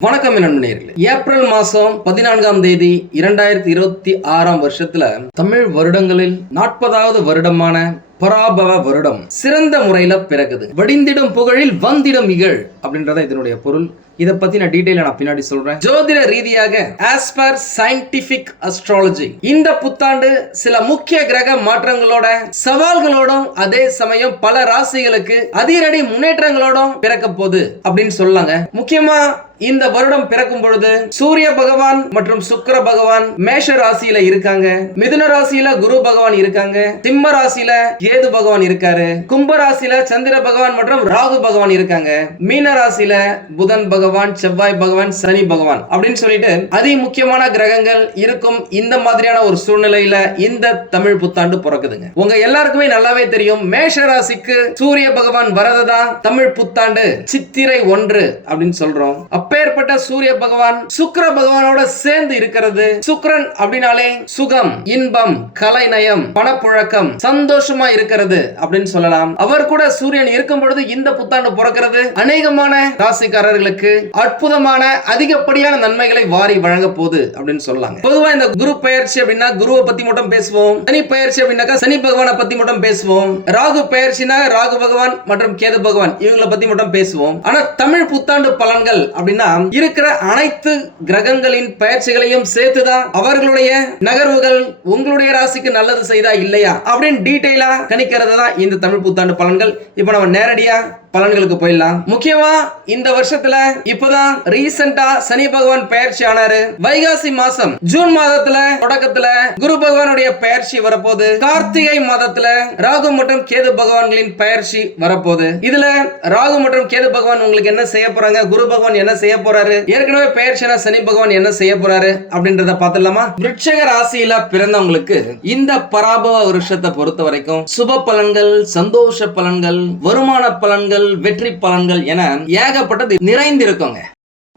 வணக்கம் நண்பர்களே. ஏப்ரல் மாசம் 14ஆம் தேதி 2026 வருஷத்துல தமிழ் வருடங்களில் 40வது வருடமான பராபவ வருடம் சிறந்த முறையில பிறகுது. வடிந்திடும் புகழில் வந்திடும் இகழ் அப்படின்றத இதனுடைய பொருள். இத பத்தி நான் டீடைலா பின்னாடி சொல்றேன். ஜோதிட ரீதியாக as per scientific astrology இந்த புத்தாண்டு சில முக்கிய கிரக மாற்றங்களோட சவால்களோடும் அதே சமயம் பல ராசிகளுக்கு அதிரடி முன்னேற்றங்களோடும் பிறக்க போகுது அப்படின்னு சொல்லாங்க. முக்கியமா இந்த வருடம் பிறக்கும் பொழுது சூரிய பகவான் மற்றும் சுக்கிர பகவான் மேஷ ராசியில இருக்காங்க, மிதுன ராசியில குரு பகவான் இருக்காங்க, சிம்ம ராசியில கேது பகவான் இருக்காரு, கும்ப ராசியில சந்திர பகவான் மற்றும் ராகு பகவான் இருக்காங்க, மீன ராசியில புதன் பகவான், செவ்வாய் பகவான், சனி பகவான் அப்படின்னு சொல்லிட்டு அதி முக்கியமான கிரகங்கள் இருக்கும். இந்த மாதிரியான ஒரு சூழ்நிலையில இந்த தமிழ் புத்தாண்டு பிறக்குதுங்க. உங்க எல்லாருக்குமே நல்லாவே தெரியும், மேஷ ராசிக்கு சூரிய பகவான் வரதா தமிழ் புத்தாண்டு சித்திரை 1 அப்படின்னு சொல்றோம். அப்பேற்பட்ட சூரிய பகவான் சுக்கிர பகவானோட சேர்ந்து இருக்கிறது. சுக்கிரன் அப்படினாலே சுகம், இன்பம், கலைநயம், பணப்புழக்கம், சந்தோஷமா இருக்கிறது அப்படின்னு சொல்லலாம். அவர் கூட சூரியன் இருக்கும் பொழுது இந்த புத்தாண்டு பிறக்கிறது அநேகமான ராசிக்காரர்களுக்கு அற்புதமான அதிகப்படியான நன்மைகளை வாரி வழங்க போகுது அப்படின்னு சொல்லலாங்க. பொதுவா இந்த குரு பெயர்ச்சி அப்படின்னா குருவை பத்தி மட்டும் பேசுவோம். சனி பெயர்ச்சி அப்படின்னாக்கா சனி பகவானை பத்தி மட்டும் பேசுவோம். ராகு பெயர்ச்சினா ராகு பகவான் மற்றும் கேது பகவான் இவங்களை பத்தி மட்டும் பேசுவோம். ஆனா தமிழ் புத்தாண்டு பலன்கள் அப்படின்னா இருக்கிற அனைத்து கிரகங்களின் பயிற்சிகளையும் சேர்த்துதான் அவர்களுடைய நகர்வுகள் உங்களுடைய ராசிக்கு நல்லது செய்தா இல்லையா அப்படின்னு டீடைலா கணிக்கிறது தான் இந்த தமிழ் புத்தாண்டு பலன்கள். இப்ப நம்ம நேரடியா பலன்களுக்கு போயிடலாம். முக்கியமா இந்த வருஷத்துல இப்பதான் ரீசெண்டா சனி பகவான் பெயர்ச்சி ஆனாரு. வைகாசி மாசம் ஜூன் மாதத்துல தொடக்கத்துல குரு பகவானுடைய பெயர்ச்சி வரப்போகுது. கார்த்திகை மாதத்துல ராகு மற்றும் கேது பகவான்களின் பெயர்ச்சி வரப்போகுது. இதுல ராகு மற்றும் கேது பகவான் உங்களுக்கு என்ன செய்ய போறாங்க, குரு பகவான் என்ன செய்ய போறாரு, ஏற்கனவே பெயர்ச்சியான சனி பகவான் என்ன செய்ய போறாரு அப்படின்றத பார்த்தலாமா. விருச்சிக ராசியில பிறந்தவங்களுக்கு இந்த பராபவ வருஷத்தை பொறுத்த வரைக்கும் சுப பலன்கள், சந்தோஷ பலன்கள், வருமான பலன்கள், வெற்றி பலன்கள் என ஏகப்பட்டது நிறைந்திருக்குங்க.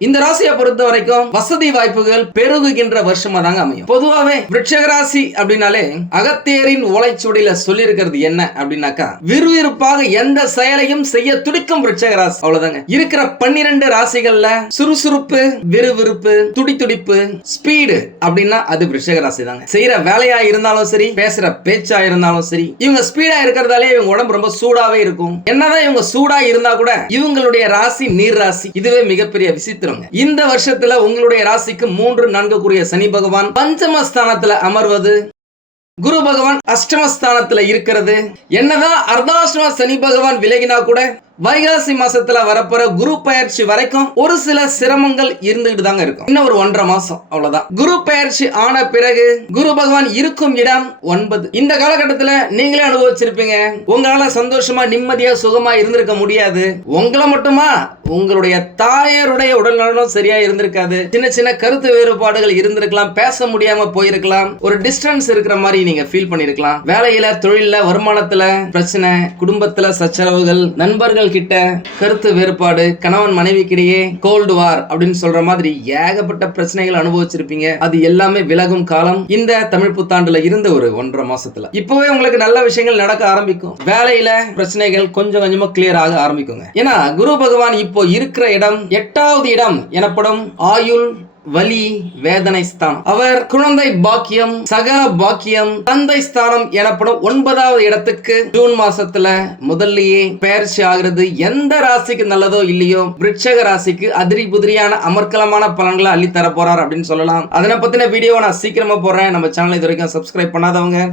இந்த ராசியை பொறுத்த வரைக்கும் வசதி வாய்ப்புகள் பெருகுகின்ற வருஷமா தாங்க அமையும். பொதுவாவே விருச்சிக ராசி அப்படின்னாலே அகத்தியரின் ஓலைச்சுவடியில சொல்லி இருக்கிறது என்ன அப்படின்னாக்கா விறுவிறுப்பாக எந்த செயலையும் செய்ய துடிக்கும் விருச்சிக ராசி. அவ்வளவுதாங்க. இருக்கிற 12 ராசிகள்ல சுறுசுறுப்பு, விறுவிறுப்பு, துடித்துடிப்பு, ஸ்பீடு அப்படின்னா அது விருச்சிக ராசி தாங்க. செய்யற வேலையா இருந்தாலும் சரி, பேசுற பேச்சா இருந்தாலும் சரி, இவங்க ஸ்பீடா இருக்கிறதாலே இவங்க உடம்பு ரொம்ப சூடாவே இருக்கும். என்னதான் இவங்க சூடா இருந்தா கூட இவங்களுடைய ராசி நீர் ராசி. இதுவே மிகப்பெரிய விசித்திரம். இந்த வருஷத்துல உங்களுடைய ராசிக்கு 3, 4 சனி பகவான் பஞ்சமஸ்தானத்துல அமர்வது, குரு பகவான் அஷ்டமஸ்தானத்துல இருக்கிறது. என்னதான் அர்த்தாஷ்டம சனி பகவான் விலகினா கூட வைகாசி மாசத்துல வரப்போற குரு பயிற்சி வரைக்கும் ஒரு சில சிரமங்கள் இருந்துகிட்டு தாங்க இருக்கும். இன்னும் ஒரு 1.5 மாசம் அவ்வளவுதான். குரு பயிற்சி ஆன பிறகு குரு பகவான் இருக்கும் இடம் 9. இந்த காலகட்டத்துல நீங்களே அனுபவிச்சிருப்பீங்க. உங்களால சந்தோஷமா நிம்மதியா சுகமா இருந்திருக்க முடியாது. உங்களை மட்டுமா, உங்களுடைய தாயாருடைய உடல்நலம் சரியா இருந்திருக்காது. சின்ன சின்ன கருத்து வேறுபாடுகள் இருந்திருக்கலாம். பேச முடியாம போயிருக்கலாம். ஒரு டிஸ்டன்ஸ் இருக்கிற மாதிரி நீங்க ஃபீல் பண்ணிருக்கலாம். வேலையில, தொழில, வருமானத்துல பிரச்சனை, குடும்பத்துல சச்சரவுகள், நண்பர்கள் கிட்ட கருத்து வேறுபாடு, கணவன் மனைவிக்கிடையே கோல்டு வார் அப்படின்னு சொல்ற மாதிரி ஏகப்பட்ட பிரச்சனைகள் அனுபவிச்சிருப்பீங்க. அது எல்லாமே விலகும் காலம் இந்த தமிழ் புத்தாண்டுல இருந்த ஒரு 1.5 மாசத்துல. இப்பவே உங்களுக்கு நல்ல விஷயங்கள் நடக்க ஆரம்பிக்கும். வேலையில பிரச்சனைகள் கொஞ்சம் கொஞ்சமா கிளியர் ஆக ஆரம்பிக்குங்க. ஏன்னா குரு பகவான் இப்போ இருக்கிற இடம் 8வது இடம் எனப்படும் ஆயுள், வலி, வேதனை ஸ்தானம். அவர் குழந்தை பாக்கியம், சகல பாக்கியம், தந்தை ஸ்தானம் எனப்படும் 9வது இடத்துக்கு ஜூன் மாசத்துல முதல்லயே பெயர்ச்சி ஆகிறது. எந்த ராசிக்கு நல்லதோ இல்லையோ விருச்சிக ராசிக்கு அதிரி புதிரியான அமர்க்கலமான பலன்களை அள்ளி தர போறார் அப்படின்னு சொல்லலாம். அதனை பத்தின வீடியோ நான் சீக்கிரமா போடுறேன். நம்ம சேனல் இது வரைக்கும் சப்ஸ்கிரைப் பண்ணாதவங்க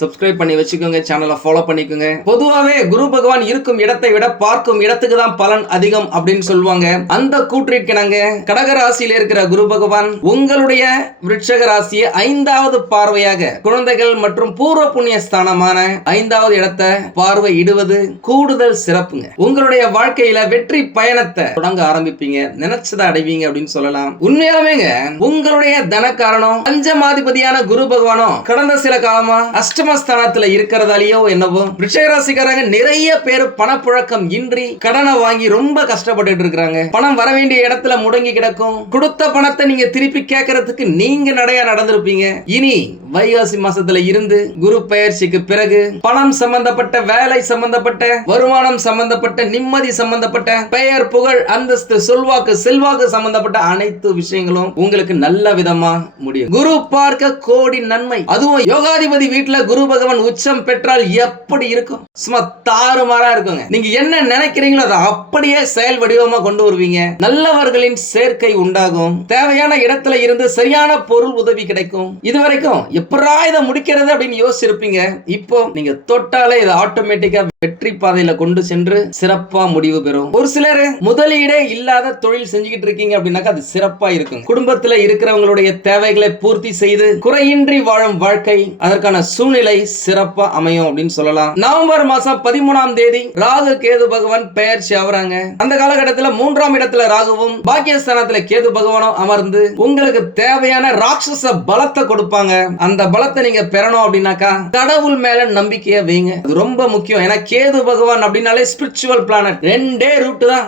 சப்ஸ்கிரைப் பண்ணி வச்சுக்கோங்க, சேனலை ஃபாலோ பண்ணிக்கோங்க. பொதுவாவே குரு பகவான் இருக்கும் இடத்தை விட பார்க்கும் இடத்துக்கு தான் பலன் அதிகம் அப்படின்னு சொல்லுவாங்க. அந்த கூற்றிற்கிணங்க கடக ராசியில இருக்கிற குரு பகவான் உங்களுடைய விருச்சிக ராசியை 5வது பார்வையாக குழந்தைகள் மற்றும் பூர்வ புண்ணிய ஸ்தானமான 5வது இடத்தை பார்வை இடுவது கூடுதல் சிறப்புங்க. உங்களுடைய வாழ்க்கையில வெற்றி பயணத்தை தொடங்க ஆரம்பிப்பீங்க. நினைச்சதை அடைவீங்க அப்படின்னு சொல்லலாம். உண்மையாலுமேங்க உங்களுடைய தனக்காரனும் பஞ்சமாதிபதியான குரு பகவானும் கடந்த சில காலமா பஞ்சமஸ்தானத்துல இருக்கிறதாலேயோ என்னவோ விருச்சிக ராசிக்காரங்க நிறைய பேர் பணப்புழக்கம் இன்றி கடனை வாங்கி ரொம்ப கஷ்டப்பட்டு இருக்காங்க. பணம் வர வேண்டிய இடத்துல முடங்கி கிடக்கும். கொடுத்த பணத்தை நீங்க திருப்பி கேட்கறதுக்கு நீங்க நடையா நடந்திருப்பீங்க. இனி வைகாசி மாசத்துல இருந்து குரு பெயர்ச்சிக்கு பிறகு பணம் சம்பந்தப்பட்ட, வேலை சம்பந்தப்பட்ட, வருமானம் சம்பந்தப்பட்ட, நிம்மதி சம்பந்தப்பட்ட, பெயர் புகழ் அந்தஸ்து சொல்வாக்கு செல்வாக்கு சம்பந்தப்பட்ட அனைத்து விஷயங்களும் உங்களுக்கு நல்ல விதமா முடியும். குரு பார்க்க கோடி நன்மை. அதுவும் யோகாதிபதி வீட்டுல குரு பகவான் உச்சம் பெற்றால் எப்படி இருக்கும்? சும்மா தாறுமாறா இருக்குங்க. நீங்க என்ன நினைக்கிறீங்களோ அதை அப்படியே செயல் வடிவமா கொண்டு வருவீங்க. நல்லவர்களின் சேர்க்கை உண்டாகும். தேவையான இடத்துல இருந்து சரியான பொருள் உதவி கிடைக்கும். இதுவரைக்கும் எப்படா இதை முடிக்கிறது அப்படின்னு யோசிச்சிருப்பீங்க. இப்போ நீங்க தொட்டாலே இது ஆட்டோமேட்டிக்கா வெற்றி பாதையில கொண்டு சென்று சிறப்பா முடிவு பெறும். ஒரு சிலர் முதலீடே இல்லாத தொழில் செஞ்சுக்கிட்டு இருக்கீங்க அப்படின்னாக்கா அது சிறப்பா இருக்கும். குடும்பத்துல இருக்கிறவங்களுடைய தேவைகளை பூர்த்தி செய்து குறையின்றி வாழும் வாழ்க்கை, அதற்கான சூழ்நிலை சிறப்பா அமையும் அப்படின்னு சொல்லலாம். நவம்பர் மாசம் 13ஆம் தேதி ராகு கேது பகவான் பெயர்ச்சி ஆகுறாங்க. அந்த காலகட்டத்தில் 3ஆம் இடத்துல ராகுவும் பாக்கியஸ்தானத்துல கேது பகவானும் அமர்ந்து உங்களுக்கு தேவையான ராட்சச பலத்தை கொடுப்பாங்க. அந்த பலத்தை நீங்க பெறணும் அப்படின்னாக்கா கடவுள் மேல நம்பிக்கையை வைங்க. அது ரொம்ப முக்கியம். ஏன்னா கேது பகவான் அப்படின்னாலே ஸ்பிரிச்சுவல் பிளானட். 2 ரூட் தான்.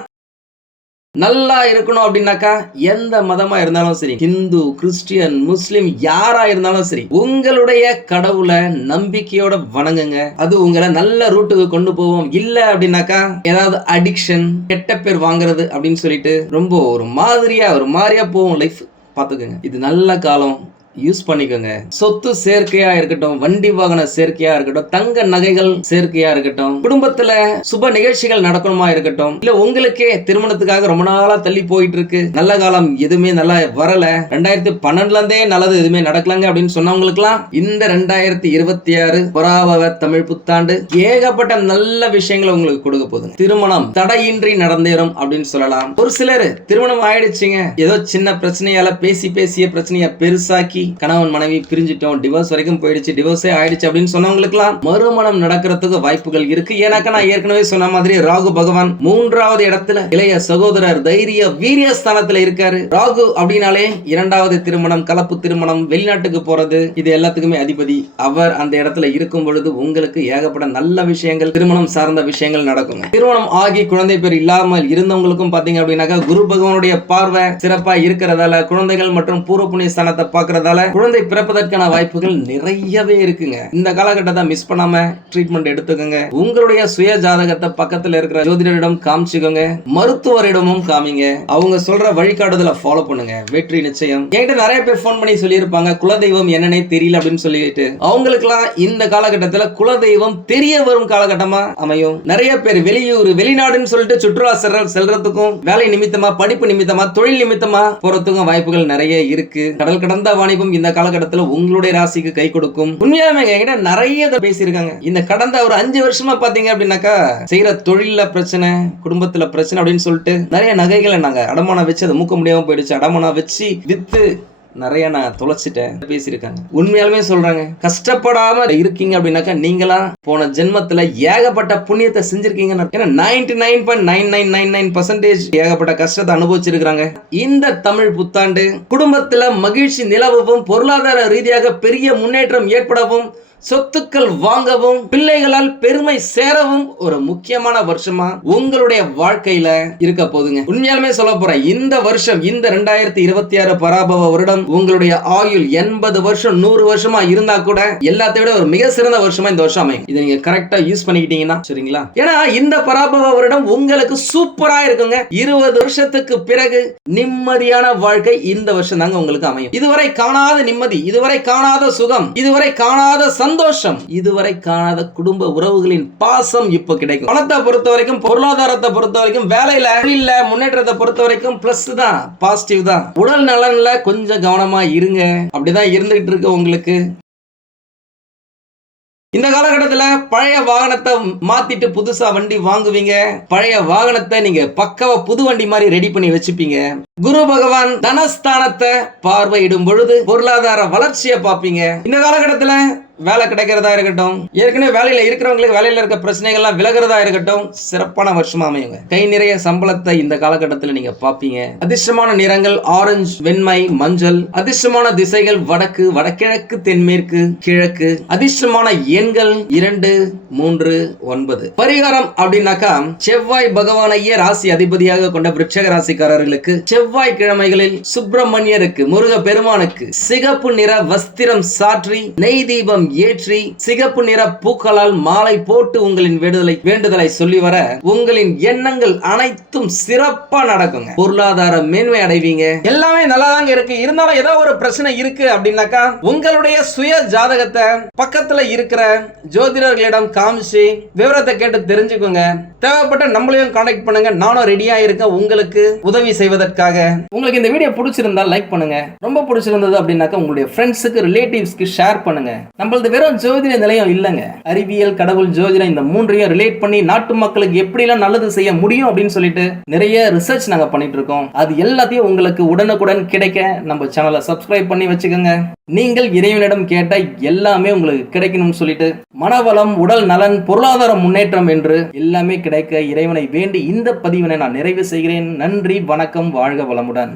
நல்லா இருக்கணும் அப்படின்னாக்கா எந்த மதமா இருந்தாலும் சரி, ஹிந்து, கிறிஸ்டியன், முஸ்லிம் யாரா இருந்தாலும் சரி, உங்களுடைய கடவுளை நம்பிக்கையோட வணங்குங்க. அது உங்களை நல்ல ரூட்டுக்கு கொண்டு போவோம். இல்ல அப்படின்னாக்கா ஏதாவது அடிக்ஷன், கெட்ட பேர் வாங்குறது அப்படின்னு சொல்லிட்டு ரொம்ப ஒரு மாதிரியா போவோம் லைஃப். பாத்துக்கோங்க, இது நல்ல காலம். யூஸ் பண்ணிக்கோங்க. சொத்து சேர்க்கையா இருக்கட்டும், வண்டி வாகன சேர்க்கையா இருக்கட்டும், தங்க நகைகள் சேர்க்கையா இருக்கட்டும், குடும்பத்துல சுப நிகழ்ச்சிகள் நடக்கணுமா இருக்கட்டும், இல்ல உங்களுக்கே திருமணத்துக்காக ரொம்ப நாளா தள்ளி போயிட்டு இருக்கு, நல்ல காலம் எதுவுமே நல்லா வரல, 2012ல இருந்தே நல்லது எதுவுமே நடக்கலங்க அப்படின்னு சொன்னவங்களுக்குலாம் இந்த 2026 பராபவ தமிழ் புத்தாண்டு ஏகப்பட்ட நல்ல விஷயங்களை உங்களுக்கு கொடுக்க போகுது. திருமணம் தடையின்றி நடந்தேறும் அப்படின்னு சொல்லலாம். ஒரு சிலர் திருமணம் ஆயிடுச்சுங்க, ஏதோ சின்ன பிரச்சனையால பேசிய பிரச்சனைய பெருசாக்கி கணவன் மனைவி பிரிஞ்சிட்டோம், டிவோர்ஸ் வரைக்கும் போயிடுச்சு, டிவோர்ஸே ஆயிடுச்சு அப்படின்னு சொன்னவங்களுக்குலாம் மறுமணம் நடக்கிறதுக்கு வாய்ப்புகள் இருக்கு. ஏன்னாக்கா நான் ஏற்கனவே சொன்ன மாதிரி ராகு பகவான் 3வது இடத்துல இளைய சகோதரர் தைரிய வீரிய ஸ்தானத்துல இருக்காரு. ராகு அப்படின்னாலே 2வது திருமணம், கலப்பு திருமணம், வெளிநாட்டுக்கு போறது, இது எல்லாத்துக்குமே அதிபதி. அவர் அந்த இடத்துல இருக்கும் பொழுது உங்களுக்கு ஏகப்பட்ட நல்ல விஷயங்கள், திருமணம் சார்ந்த விஷயங்கள் நடக்குங்க. திருமணம் ஆகி குழந்தை பேர் இல்லாமல் இருந்தவங்களுக்கும் பாத்தீங்க அப்படின்னாக்கா குரு பகவானுடைய பார்வை சிறப்பா இருக்கிறதால, குழந்தைகள் மற்றும் பூர்வ புண்ணிய ஸ்தானத்தை பார்க்கறதால குழந்தை பிறப்பதற்கான வாய்ப்புகள் நிறையவே இருக்குங்க. இந்த காலகட்டத்தை மிஸ் பண்ணாம ட்ரீட்மெண்ட் எடுத்துக்கோங்க. உங்களுடைய சுய ஜாதகத்தை பக்கத்துல இருக்கிற ஜோதிடரிடம் காமிச்சுக்கோங்க, மருத்துவரிடமும் காமிங்க. அவங்க சொல்ற வழிகாட்டுதலை ஃபாலோ பண்ணுங்க, வெற்றி நிச்சயம். என்கிட்ட நிறைய பேர் போன் பண்ணி சொல்லியிருப்பாங்க குலதெய்வம் என்னன்னே தெரியல அப்படின்னு சொல்லிட்டு. அவங்களுக்குலாம் இந்த காலகட்டத்தில் குலதெய்வம் தெரிய வரும் காலகட்டமா அமையும். நிறைய பேர் வெளியூர் வெளிநாடுன்னு சொல்லிட்டு சுற்றுலா செல்றதுக்கும், வேலை நிமித்தமா, படிப்பு நிமித்தமா, தொழில் நிமித்தமா போறதுக்கும் வாய்ப்புகள் நிறைய இருக்கு. கடல் கடந்த வாணிபம் இந்த காலகட்டத்தில் உங்களுடைய ராசிக்கு கை கொடுக்கும். உண்மையாவே என்கிட்ட நிறைய பேசியிருக்காங்க. இந்த கடந்த ஒரு 5 வருஷமா பாத்தீங்க அப்படின்னாக்கா செய்யற தொழில பிரச்சனை, குடும்பத்துல பிரச்சனை அப்படின்னு சொல்லிட்டு நிறைய நகைகளை நாங்க அடமானம் வச்சு அதை மூக்க முடியாம போயிடுச்சு. அடமானம் வச்சு வித்து நிறைய நான் தொலைச்சிட்டேன் பேசியிருக்காங்க. உண்மையாலுமே சொல்றாங்க, கஷ்டப்படாம இருக்கீங்க அப்படின்னாக்கா நீங்களா போன ஜென்மத்துல ஏகப்பட்ட புண்ணியத்தை செஞ்சிருக்கீங்க. ஏன்னா 99.9999% ஏகப்பட்ட கஷ்டத்தை அனுபவிச்சிருக்காங்க. இந்த தமிழ் புத்தாண்டு குடும்பத்துல மகிழ்ச்சி நிலவவும், பொருளாதார ரீதியாக பெரிய முன்னேற்றம் ஏற்படவும், சொத்துக்கள் வாங்கவும், பிள்ளைகளால் பெருமை சேரவும் ஒரு முக்கியமான வருஷமா உங்களுடைய வாழ்க்கையில இருக்க போதுங்க. உண்மையாலுமே சொல்ல போறேன், இந்த வருஷம், இந்த 2026 பராபவ வருடம் உங்களுடைய ஆயுள் 80 வருஷம் 100 வருஷமா இருந்தா கூட எல்லாத்தை விட ஒரு மிக சிறந்த வருஷமா இந்த வருஷம் அமையும். இதை நீங்க கரெக்டா யூஸ் பண்ணிக்கிட்டீங்கன்னா சரிங்களா? ஏன்னா இந்த பராபவ வருடம் உங்களுக்கு சூப்பரா இருக்குங்க. 20 வருஷத்துக்கு பிறகு நிம்மதியான வாழ்க்கை இந்த வருஷம் தாங்க உங்களுக்கு அமையும். இதுவரை காணாத நிம்மதி, இதுவரை காணாத சுகம், இதுவரை காணாத சந்தோஷம், இதுவரை காணாத குடும்ப உறவுகளின் பாசம் இப்ப கிடைக்கும். பணத்தை பொறுத்த வரைக்கும், பொருளாதாரத்தை பொறுத்த வரைக்கும், வேலையில முன்னேற்றத்தை பொறுத்த வரைக்கும் பிளஸ் தான், பாசிட்டிவ் தான். உடல் நலன்ல கொஞ்சம் கவனமா இருங்க. அப்படிதான் இருந்துகிட்டு இருக்கு உங்களுக்கு. இந்த காலகட்டத்தில் பழைய வாகனத்தை மாத்திட்டு புதுசா வண்டி வாங்குவீங்க. பழைய வாகனத்தை நீங்க பக்கவா புது வண்டி மாதிரி ரெடி பண்ணி வச்சுப்பீங்க. குரு பகவான் தனஸ்தானத்தை பார்வையிடும் பொழுது பொருளாதார வளர்ச்சியை பார்ப்பீங்க. இந்த காலகட்டத்தில் வேலை கிடைக்கிறதா இருக்கட்டும், ஏற்கனவே வேலையில இருக்கிறவங்களுக்கு வேலையில இருக்க பிரச்சனைகள்லாம் விலகிறதா இருக்கட்டும், சிறப்பான வருஷமா அமையுங்க. கை நிறைய சம்பளத்தை இந்த காலகட்டத்தில் நீங்க பாப்பீங்க. அதிர்ஷ்டமான நிறங்கள் ஆரஞ்சு, வெண்மை, மஞ்சள். அதிர்ஷ்டமான திசைகள் வடக்கு, வடகிழக்கு, தென்மேற்கு, கிழக்கு. அதிர்ஷ்டமான எண்கள் 2, 3, 9. பரிகாரம் அப்படின்னாக்கா செவ்வாய் பகவானையே ராசி அதிபதியாக கொண்ட விருட்சக ராசிக்காரர்களுக்கு செவ்வாய் கிழமைகளில் சுப்பிரமணியருக்கு, முருக பெருமானுக்கு சிகப்பு நிற வஸ்திரம் சாற்றி, நெய் தீபம் ஏற்றி, சிகப்பு நிற பூக்களால் மாலை போட்டு உங்களின் வேண்டுதலை சொல்லி வர உங்களின் எண்ணங்கள் அனைத்தும் சிறப்பா நடக்குங்க. பொருளாதார மேன்மை அடைவீங்க. எல்லாமே நல்லாதாங்க இருக்கு. இருந்தாலும் ஏதோ ஒரு பிரச்சனை இருக்கு அப்படின்னாக்கா உங்களுடைய சுய ஜாதகத்தை பக்கத்துல இருக்கிற ஜோதிடர்களிடம் காமிச்சு விவரத்தை கேட்டு தெரிஞ்சுக்கோங்க. தேவைப்பட்ட நம்மளையும் கான்டாக்ட் பண்ணுங்க. நானும் ரெடியா இருக்கேன் உங்களுக்கு உதவி செய்வதற்காக. உங்களுக்கு இந்த வீடியோ பிடிச்சிருந்தா லைக் பண்ணுங்க. ரொம்ப பிடிச்சிருந்தது அப்படின்னாக்கா உங்களுடைய ஃப்ரெண்ட்ஸுக்கு, ரிலேட்டிவ்ஸ்க்கு ஷேர் பண்ணுங்க. நம்மளது வெறும் ஜோதிட நிலையம் இல்லைங்க. அறிவியல், கடவுள், ஜோதிடம் இந்த மூன்றையும் ரிலேட் பண்ணி நாட்டு மக்களுக்கு எப்படிலாம் நல்லது செய்ய முடியும் அப்படின்னு சொல்லிட்டு நிறைய ரிசர்ச் நாங்க பண்ணிட்டு இருக்கோம். அது எல்லாத்தையும் உங்களுக்கு உடனுக்குடன் கிடைக்க நம்ம சேனலை சப்ஸ்கிரைப் பண்ணி வச்சுக்கோங்க. நீங்கள் இறைவனிடம் கேட்ட எல்லாமே உங்களுக்கு கிடைக்கணும்னு சொல்லிட்டு மனவளம், உடல் நலன், பொருளாதார முன்னேற்றம் என்று எல்லாமே கிடைக்க இறைவனை வேண்டி இந்த பதிவினை நான் நிறைவு செய்கிறேன். நன்றி, வணக்கம், வாழ்க வளமுடன்.